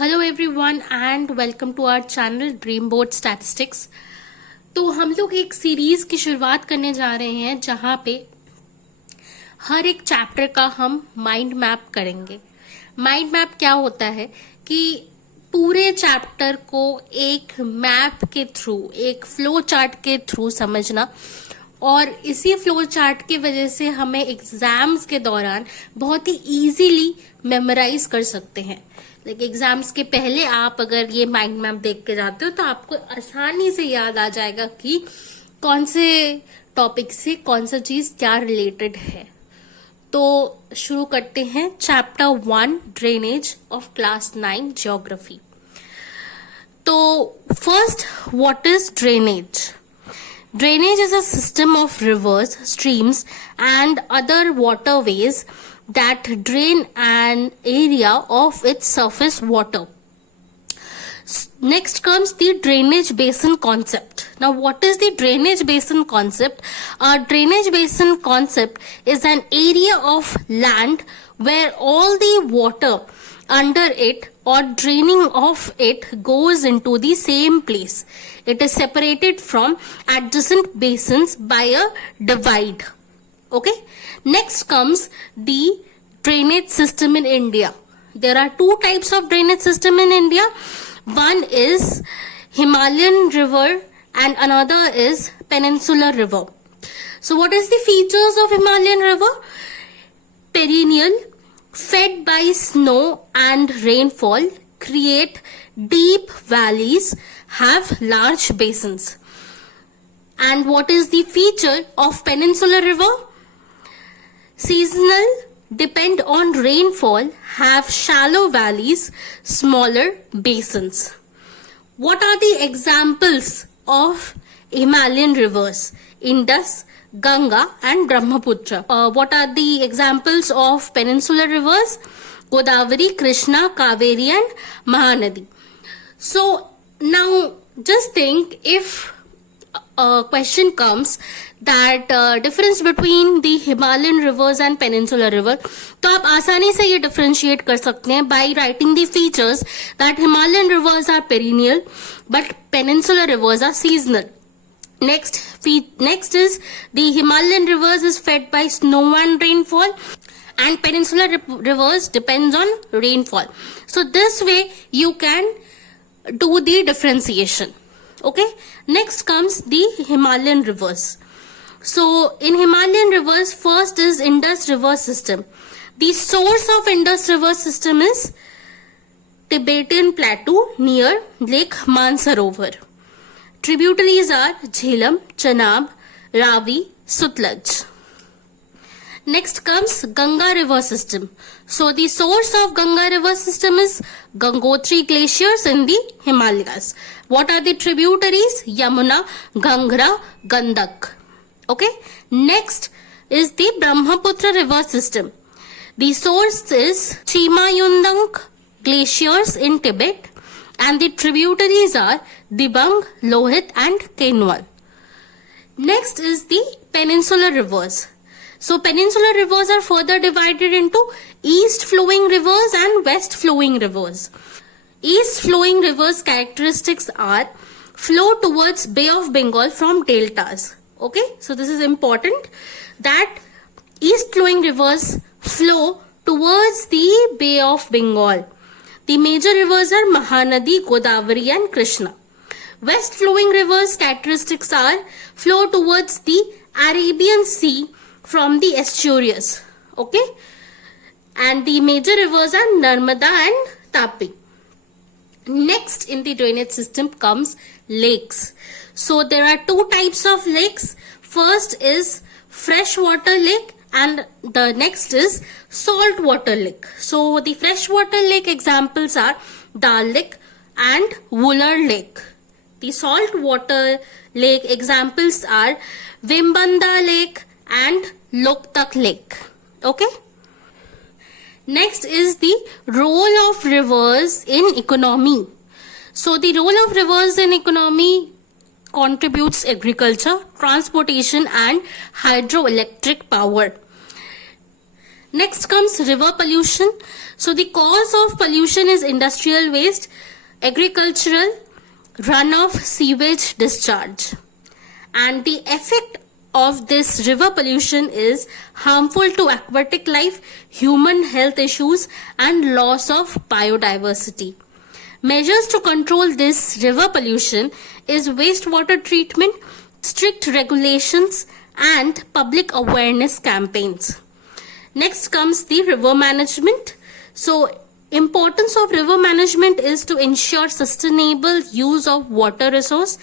Hello everyone and welcome to our channel dream board statistics. तो हम लोग एक सीरीज की शुरुआत करने जा रहे हैं जहां पे हर एक चैप्टर का हम माइंड मैप करेंगे। माइंड मैप क्या होता है कि पूरे चैप्टर को एक मैप के थ्रू, एक फ्लो चार्ट के थ्रू समझना, और इसी फ्लो चार्ट की वजह से हमें एग्जाम्स के दौरान बहुत ही इजीली मेमोराइज कर सकते हैं। लाइक एग्जाम्स के पहले आप अगर ये माइंड मैप देख के जाते हो तो आपको आसानी से याद आ जाएगा कि कौन से टॉपिक से कौन सा चीज क्या रिलेटेड है। तो शुरू करते हैं chapter 1 drainage of class 9 geography. तो first, what is drainage? Drainage is a system of rivers, streams, and other waterways that drain an area of its surface water. Next comes the drainage basin concept. Now, what is the drainage basin concept? A drainage basin concept is an area of land where all the water under it or draining of it goes into the same place. It is separated from adjacent basins by a divide. Okay. Next comes the drainage system in India. There are two types of drainage system in India. One is Himalayan river and another is Peninsular river. So what is the features of Himalayan river? Perennial, fed by snow and rainfall, create deep valleys, have large basins. And what is the feature of Peninsular river? Seasonal, depend on rainfall, have shallow valleys, smaller basins. What are the examples of Himalayan rivers? Indus, Ganga and Brahmaputra. What are the examples of peninsular rivers? Godavari, Krishna, Kaveri and Mahanadi. So now just think, if a question comes that difference between the Himalayan rivers and peninsular river, तो आप आसानी से ये differentiate कर सकते हैं by writing the features that Himalayan rivers are perennial but peninsular rivers are seasonal. Next is the Himalayan rivers is fed by snow and rainfall, and peninsular rivers depends on rainfall. So this way you can do the differentiation. Okay. Next comes the Himalayan rivers. So in Himalayan rivers, first is Indus river system. The source of Indus river system is Tibetan plateau near Lake Mansarovar. Tributaries are Jhelum, Chenab, Ravi, Sutlej. Next comes Ganga river system. So the source of Ganga river system is Gangotri glaciers in the Himalayas. What are the tributaries? Yamuna, Gangra, Gandak. Okay. Next is the Brahmaputra river system. The source is Chimayundang glaciers in Tibet, and the tributaries are Dibang, Lohit and Kenwal. Next is the peninsular rivers. So peninsular rivers are further divided into east flowing rivers and west flowing rivers. East flowing rivers characteristics are flow towards Bay of Bengal from deltas. Okay, so this is important that east flowing rivers flow towards the Bay of Bengal. The major rivers are Mahanadi, Godavari and Krishna. West flowing rivers characteristics are flow towards the Arabian Sea from the estuaries. Okay, and the major rivers are Narmada and Tapi. Next in the drainage system comes lakes. So there are two types of lakes. First is freshwater lake and the next is saltwater lake. So the freshwater lake examples are Dal Lake and Wooler Lake. The saltwater lake examples are Vimbanda Lake and Loktak Lake. Okay. Next is the role of rivers in economy. So the role of rivers in economy contributes agriculture, transportation and hydroelectric power. Next comes river pollution. So the cause of pollution is industrial waste, agricultural runoff, sewage discharge. And the effect of this river pollution is harmful to aquatic life, human health issues, and loss of biodiversity. Measures to control this river pollution is wastewater treatment, strict regulations, and public awareness campaigns. Next comes the river management. So, importance of river management is to ensure sustainable use of water resource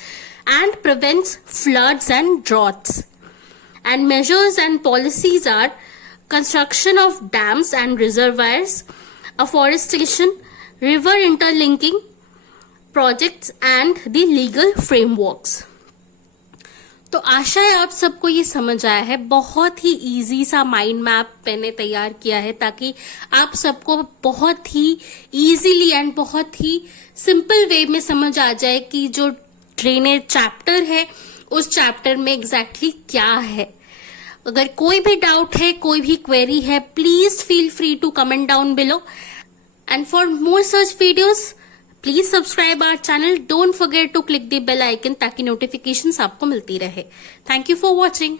and prevents floods and droughts. And measures and policies are construction of dams and reservoirs, afforestation, river interlinking projects and the legal frameworks. तो आशा है आप सबको ये समझ आया है. बहुत ही easy सा माइंड मैप मैंने तैयार किया है ताकि आप सबको बहुत ही इजीली एंड बहुत ही सिंपल वे में समझ आ जाए कि जो ड्रेनेज चैप्टर है उस चैप्टर में एग्जैक्टली क्या है. अगर कोई भी डाउट है, कोई भी क्वेरी है, please feel free to comment down below. And for more such videos please subscribe our channel. Don't forget to click the bell icon ताकि नोटिफिकेशंस आपको मिलती रहे. Thank you for watching.